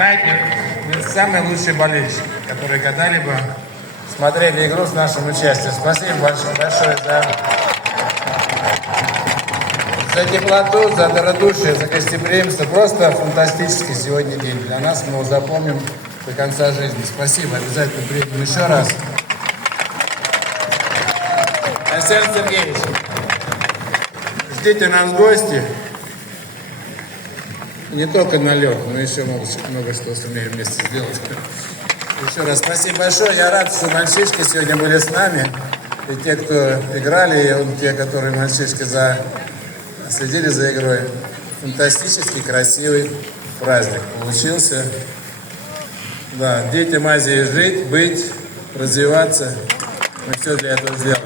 Знаете, вы самые лучшие болельщики, которые когда-либо смотрели игру с нашим участием. Спасибо большое за теплоту, за добродушие, за гостеприимство. Просто фантастический сегодня день. Для нас мы его запомним до конца жизни. Спасибо, обязательно приедем еще раз. Александр Сергеевич, ждите нас в гости. Не только на лед, но еще много что сумеем вместе сделать. Еще раз спасибо большое. Я рад, что мальчишки сегодня были с нами. И те, кто играли, и те, которые мальчишки следили за игрой. Фантастически красивый праздник получился. Да, детям Азии жить, быть, развиваться. Мы все для этого сделали.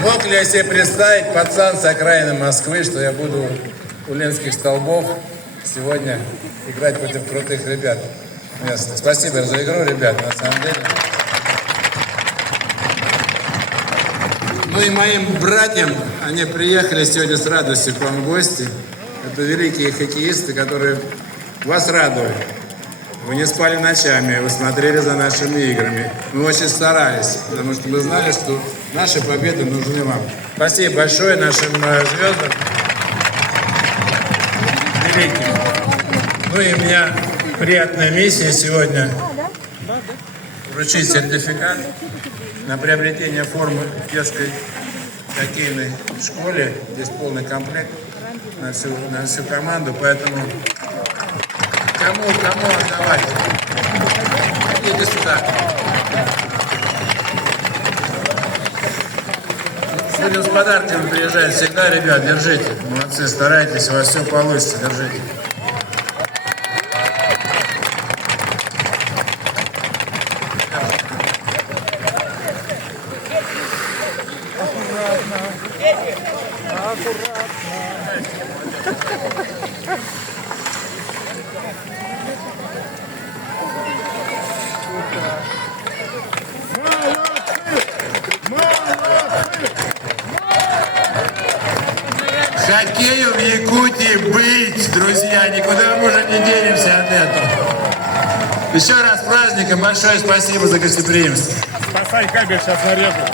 Мог ли я себе представить, пацан с окраины Москвы, что я буду у Ленских столбов сегодня играть против крутых ребят местных. Спасибо за игру, ребят, на самом деле. Ну и моим братьям, они приехали сегодня с радостью к вам в гости. Это великие хоккеисты, которые вас радуют. Вы не спали ночами, вы смотрели за нашими играми. Мы очень старались, потому что мы знали, что наши победы нужны вам. Спасибо большое нашим звездам. Великим. Ну и у меня приятная миссия сегодня вручить сертификат на приобретение формы в детской хоккейной школе. Здесь полный комплект на всю команду, поэтому кому отдавать? Идите сюда. Сегодня с подарками приезжают всегда, ребят, держите. Молодцы, старайтесь, у вас все получится, держите. Хоккею в Якутии быть, друзья, никуда мы уже не денемся от этого. Еще раз с праздником, большое спасибо за гостеприимство. Спасай кабель, сейчас нарежу.